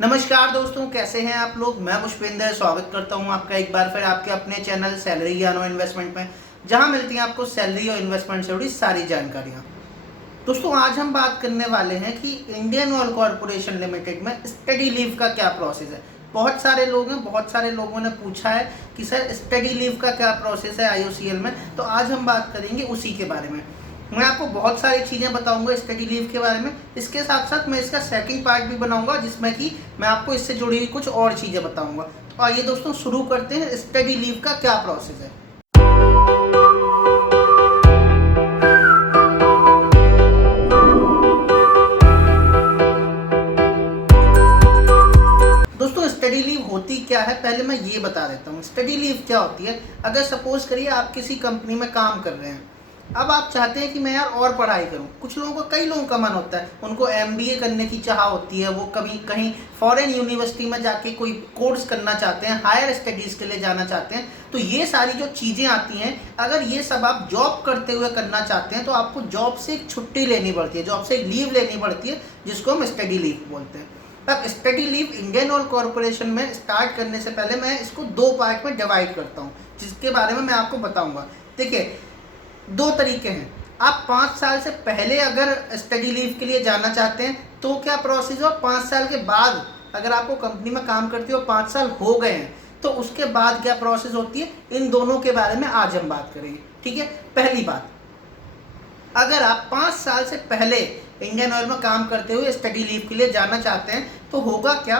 नमस्कार दोस्तों, कैसे हैं आप लोग। मैं पुष्पेंद्र स्वागत करता हूं आपका एक बार फिर आपके अपने चैनल सैलरी ज्ञान और इन्वेस्टमेंट में, जहां मिलती हैं आपको सैलरी और इन्वेस्टमेंट से जुड़ी सारी जानकारियां। दोस्तों, आज हम बात करने वाले हैं कि इंडियन ऑयल कॉरपोरेशन लिमिटेड में स्टडी लीव का क्या प्रोसेस है। बहुत सारे लोगों ने पूछा है कि सर स्टडी लीव का क्या प्रोसेस है आईओसीएल में, तो आज हम बात करेंगे उसी के बारे में। मैं आपको बहुत सारी चीज़ें बताऊंगा स्टडी लीव के बारे में। इसके साथ साथ मैं इसका सेकंड पार्ट भी बनाऊंगा, जिसमें कि मैं आपको इससे जुड़ी हुई कुछ और चीज़ें बताऊंगा। तो आइए दोस्तों, शुरू करते हैं स्टडी लीव का क्या प्रोसेस है। दोस्तों, स्टडी लीव होती क्या है पहले मैं ये बता देता हूँ। स्टडी लीव क्या होती है, अगर सपोज करिए आप किसी कंपनी में काम कर रहे हैं, अब आप चाहते हैं कि मैं यार और पढ़ाई करूं। कुछ लोगों का, कई लोगों का मन होता है, उनको एमबीए करने की चाह होती है, वो कभी कहीं फॉरेन यूनिवर्सिटी में जाके कोई कोर्स करना चाहते हैं, हायर स्टडीज़ के लिए जाना चाहते हैं। तो ये सारी जो चीज़ें आती हैं, अगर ये सब आप जॉब करते हुए करना चाहते हैं तो आपको जॉब से एक छुट्टी लेनी पड़ती है, जॉब से एक लीव लेनी पड़ती है, जिसको हम स्टडी लीव बोलते हैं। अब study leave Indian oil corporation में स्टार्ट करने से पहले मैं इसको दो पार्ट में डिवाइड करता हूँ, जिसके बारे में मैं आपको बताऊँगा। देखिए, दो तरीके हैं। आप 5 साल से पहले अगर स्टडी लीव के लिए जाना चाहते हैं तो क्या प्रोसेस हो। 5 साल के बाद अगर आपको कंपनी में काम करते हो 5 साल हो गए हैं तो उसके बाद क्या प्रोसेस होती है, इन दोनों के बारे में आज हम बात करेंगे। ठीक है, पहली बात, अगर आप 5 साल से पहले इंडियन ऑयल में काम करते हुए स्टडी लीव के लिए जाना चाहते हैं तो होगा क्या।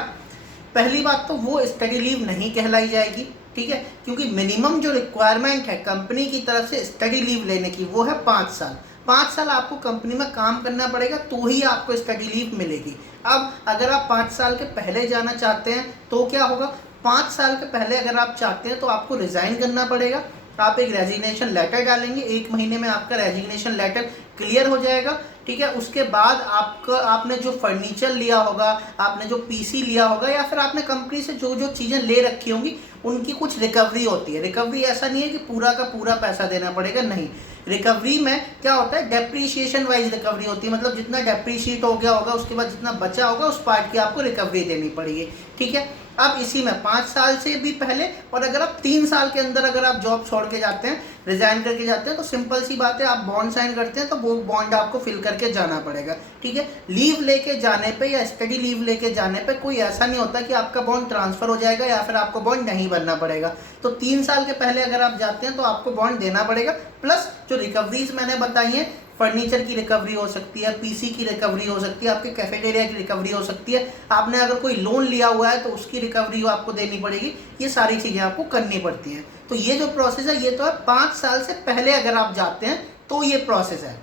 पहली बात तो वो स्टडी लीव नहीं कहलाई जाएगी, ठीक है, क्योंकि मिनिमम जो रिक्वायरमेंट है कंपनी की तरफ से स्टडी लीव लेने की वो है 5 साल। 5 साल आपको कंपनी में काम करना पड़ेगा तो ही आपको स्टडी लीव मिलेगी। अब अगर आप 5 साल के पहले जाना चाहते हैं तो क्या होगा, 5 साल के पहले अगर आप चाहते हैं तो आपको रिज़ाइन करना पड़ेगा। आप एक रेजिग्नेशन लेटर डालेंगे, 1 महीने में आपका रेजिग्नेशन लेटर क्लियर हो जाएगा। ठीक है, उसके बाद आपने जो फर्नीचर लिया होगा, आपने जो पीसी लिया होगा, या फिर आपने कंपनी से जो जो चीज़ें ले रखी होंगी उनकी कुछ रिकवरी होती है। रिकवरी ऐसा नहीं है कि पूरा का पूरा पैसा देना पड़ेगा, नहीं। रिकवरी में क्या होता है, डेप्रीशिएशन वाइज रिकवरी होती है, मतलब जितना डेप्रीशिएट हो गया होगा उसके बाद जितना बचा होगा उस पार्ट की आपको रिकवरी देनी पड़ेगी। ठीक है, अब इसी में 5 साल से भी पहले, और अगर आप 3 साल के अंदर अगर आप जॉब छोड़ के जाते हैं, रिजाइन करके जाते हैं, तो सिंपल सी बात है, आप बॉन्ड साइन करते हैं तो वो बॉन्ड आपको फिल करके जाना पड़ेगा। ठीक है, लीव लेके जाने पे या स्टडी लीव लेके जाने पे कोई ऐसा नहीं होता कि आपका बॉन्ड ट्रांसफर हो जाएगा या फिर आपको बॉन्ड नहीं भरना पड़ेगा। तो 3 साल के पहले अगर आप जाते हैं तो आपको बॉन्ड देना पड़ेगा। प्लस जो रिकवरीज मैंने बताई हैं, फर्नीचर की रिकवरी हो सकती है, पीसी की रिकवरी हो सकती है, आपके कैफेटेरिया की रिकवरी हो सकती है, आपने अगर कोई लोन लिया हुआ है तो उसकी रिकवरी आपको देनी पड़ेगी। ये सारी चीज़ें आपको करनी पड़ती हैं। तो ये जो प्रोसेस है ये तो है 5 साल से पहले अगर आप जाते हैं तो ये प्रोसेस है।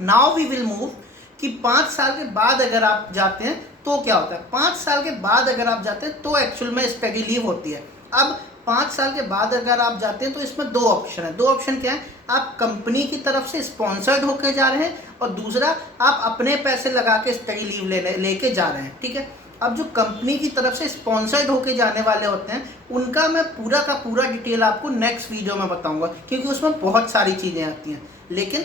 नाउ वी विल मूव कि 5 साल के बाद अगर आप जाते हैं तो क्या होता है। 5 साल के बाद अगर आप जाते हैं तो एक्चुअल में स्टडी लीव होती है। अब 5 साल के बाद अगर आप जाते हैं तो इसमें 2 ऑप्शन है। 2 ऑप्शन क्या है, आप कंपनी की तरफ से स्पॉन्सर्ड होकर जा रहे हैं, और दूसरा आप अपने पैसे लगा के स्टडी लीव लेके जा रहे हैं। ठीक है, अब जो कंपनी की तरफ से स्पॉन्सर्ड होके जाने वाले होते हैं उनका मैं पूरा का पूरा डिटेल आपको नेक्स्ट वीडियो में बताऊंगा, क्योंकि उसमें बहुत सारी चीज़ें आती हैं। लेकिन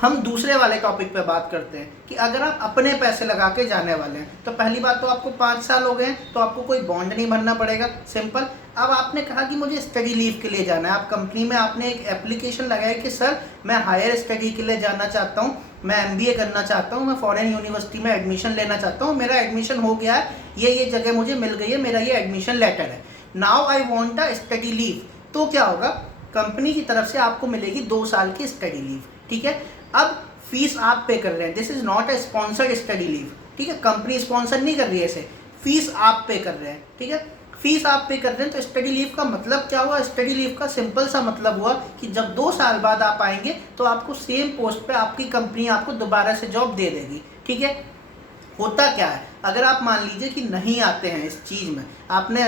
हम दूसरे वाले टॉपिक पे बात करते हैं कि अगर आप अपने पैसे लगा के जाने वाले हैं तो पहली बात तो आपको 5 साल हो गए हैं तो आपको कोई बॉन्ड नहीं भरना पड़ेगा, सिंपल। अब आपने कहा कि मुझे स्टडी लीव के लिए जाना है, आप कंपनी में आपने एक एप्लीकेशन लगाया कि सर मैं हायर स्टडी के लिए जाना चाहता हूँ, मैं एमबीए करना चाहता हूँ, मैं फॉरेन यूनिवर्सिटी में एडमिशन लेना चाहता हूँ, मेरा एडमिशन हो गया है, ये जगह मुझे मिल गई है, मेरा ये एडमिशन लेटर है, now I want a study leave. तो क्या होगा, कंपनी की तरफ से आपको मिलेगी 2 साल की स्टडी लीव। ठीक है, अब फीस आप पे कर रहे हैं, this is not a sponsored study leave. ठीक है, कंपनी स्पॉन्सर नहीं कर रही है इसे, फीस आप पे कर रहे हैं। ठीक है, फीस आप पे कर रहे हैं। तो स्टडी लीव का मतलब क्या हुआ, स्टडी लीव का सिंपल सा मतलब हुआ कि जब 2 साल बाद आप आएंगे तो आपको सेम पोस्ट पे आपकी कंपनी आपको दोबारा से जॉब दे देगी। ठीक है, होता क्या है, अगर आप मान लीजिए कि नहीं आते हैं इस चीज़ में, आपने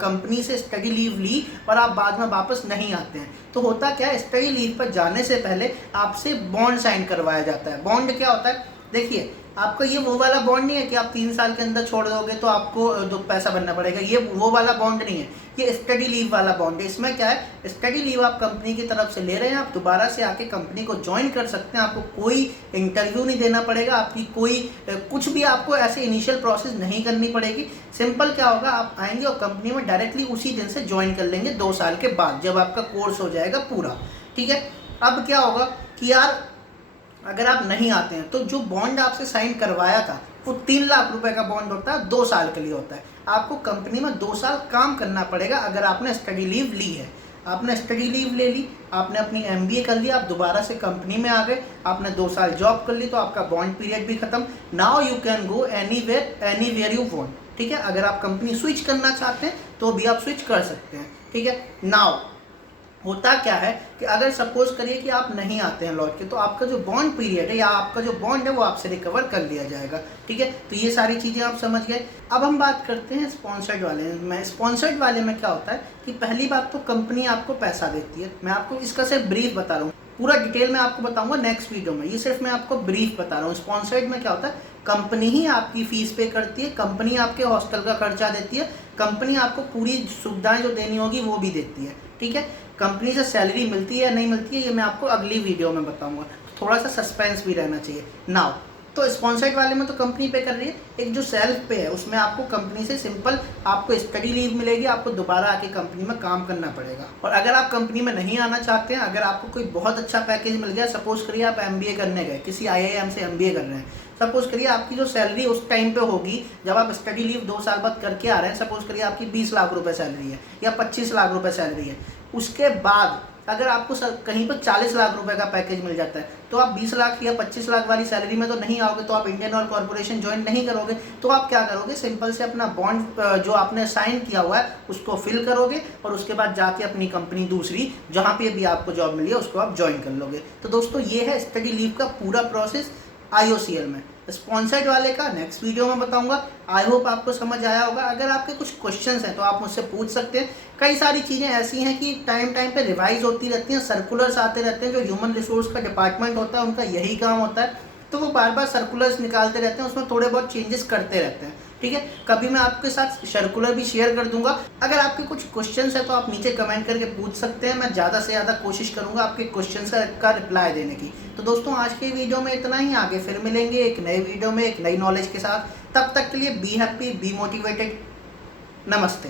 कंपनी से स्टडी लीव ली और आप बाद में वापस नहीं आते हैं, तो होता क्या है, स्टडी लीव पर जाने से पहले आपसे बॉन्ड साइन करवाया जाता है। बॉन्ड क्या होता है, देखिए आपका ये वो वाला बॉन्ड नहीं है कि आप 3 साल के अंदर छोड़ दोगे तो आपको पैसा भरना पड़ेगा, ये वो वाला बॉन्ड नहीं है, ये स्टडी लीव वाला बॉन्ड है। इसमें क्या है, स्टडी लीव आप कंपनी की तरफ से ले रहे हैं, आप दोबारा से आके कंपनी को ज्वाइन कर सकते हैं, आपको कोई इंटरव्यू नहीं देना पड़ेगा, आपकी कोई कुछ भी आपको ऐसे इनिशियल प्रोसेस नहीं करनी पड़ेगी। सिंपल क्या होगा, आप आएंगे और कंपनी में डायरेक्टली उसी दिन से ज्वाइन कर लेंगे 2 साल के बाद, जब आपका कोर्स हो जाएगा पूरा। ठीक है, अब क्या होगा कि यार अगर आप नहीं आते हैं तो जो बॉन्ड आपसे साइन करवाया था वो 3 लाख रुपए का बॉन्ड होता है, 2 साल के लिए होता है। आपको कंपनी में 2 साल काम करना पड़ेगा अगर आपने स्टडी लीव ली है। आपने स्टडी लीव ले ली, आपने अपनी MBA कर लिया, आप दोबारा से कंपनी में आ गए, आपने 2 साल जॉब कर ली, तो आपका बॉन्ड पीरियड भी खत्म। Now you can go anywhere you want. ठीक है, अगर आप कंपनी स्विच करना चाहते हैं तो भी आप स्विच कर सकते हैं। ठीक है, नाउ होता क्या है कि अगर सपोज करिए कि आप नहीं आते हैं लौट के, तो आपका जो बॉन्ड पीरियड है या आपका जो बॉन्ड है वो आपसे रिकवर कर लिया जाएगा। ठीक है, तो ये सारी चीज़ें आप समझ गए। अब हम बात करते हैं स्पॉन्सर्ड वाले में। स्पॉन्सर्ड वाले में क्या होता है कि पहली बात तो कंपनी आपको पैसा देती है। मैं आपको इसका सिर्फ ब्रीफ बता रहा हूँ, पूरा डिटेल में आपको बताऊंगा नेक्स्ट वीडियो में, ये सिर्फ मैं आपको ब्रीफ बता रहा हूँ। स्पॉन्सर्ड में क्या होता है, कंपनी ही आपकी फीस पे करती है, कंपनी आपके हॉस्टल का खर्चा देती है, कंपनी आपको पूरी सुविधाएं जो देनी होगी वो भी देती है। ठीक है, कंपनी से सैलरी मिलती है या नहीं मिलती है ये मैं आपको अगली वीडियो में बताऊंगा, थोड़ा सा सस्पेंस भी रहना चाहिए। नाउ तो स्पॉन्सर्ड वाले में तो कंपनी पे कर रही है, एक जो सेल्फ पे है उसमें आपको कंपनी से सिंपल आपको स्टडी लीव मिलेगी, आपको दोबारा आके कंपनी में काम करना पड़ेगा। और अगर आप कंपनी में नहीं आना चाहते हैं, अगर आपको कोई बहुत अच्छा पैकेज मिल गया, सपोज करिए आप MBA करने गए, किसी IIM से MBA कर रहे हैं, सपोज करिए आपकी जो सैलरी उस टाइम पे होगी जब आप स्टडी लीव 2 साल बाद करके आ रहे हैं, सपोज करिए आपकी 20 लाख रुपए सैलरी है या 25 लाख रुपए सैलरी है, उसके बाद अगर आपको कहीं पर 40 लाख रुपए का पैकेज मिल जाता है, तो आप 20 लाख या 25 लाख वाली सैलरी में तो नहीं आओगे, तो आप इंडियन ऑयल कॉर्पोरेशन ज्वाइन नहीं करोगे। तो आप क्या करोगे, सिंपल से अपना बॉन्ड जो आपने साइन किया हुआ है उसको फिल करोगे और उसके बाद जाके अपनी कंपनी दूसरी जहाँ पे भी आपको जॉब मिली है उसको आप ज्वाइन कर लोगे। तो दोस्तों ये है स्टडी लीव का पूरा प्रोसेस IOCL में। स्पॉन्सर्ड वाले का नेक्स्ट वीडियो में बताऊंगा। आई होप आपको समझ आया होगा। अगर आपके कुछ क्वेश्चंस हैं तो आप मुझसे पूछ सकते हैं। कई सारी चीज़ें ऐसी हैं कि टाइम टाइम पे रिवाइज होती रहती हैं, सर्कुलर्स आते रहते हैं, जो ह्यूमन रिसोर्स का डिपार्टमेंट होता है उनका यही काम होता है, तो वो बार बार सर्कुलर्स निकालते रहते हैं, उसमें थोड़े बहुत चेंजेस करते रहते हैं। ठीक है, कभी मैं आपके साथ सर्कुलर भी शेयर कर दूंगा। अगर आपके कुछ क्वेश्चंस है तो आप नीचे कमेंट करके पूछ सकते हैं, मैं ज़्यादा से ज़्यादा कोशिश करूंगा आपके क्वेश्चंस का रिप्लाई देने की। तो दोस्तों आज के वीडियो में इतना ही, आगे फिर मिलेंगे एक नए वीडियो में एक नई नॉलेज के साथ। तब तक के लिए बी हैप्पी, बी मोटिवेटेड। नमस्ते।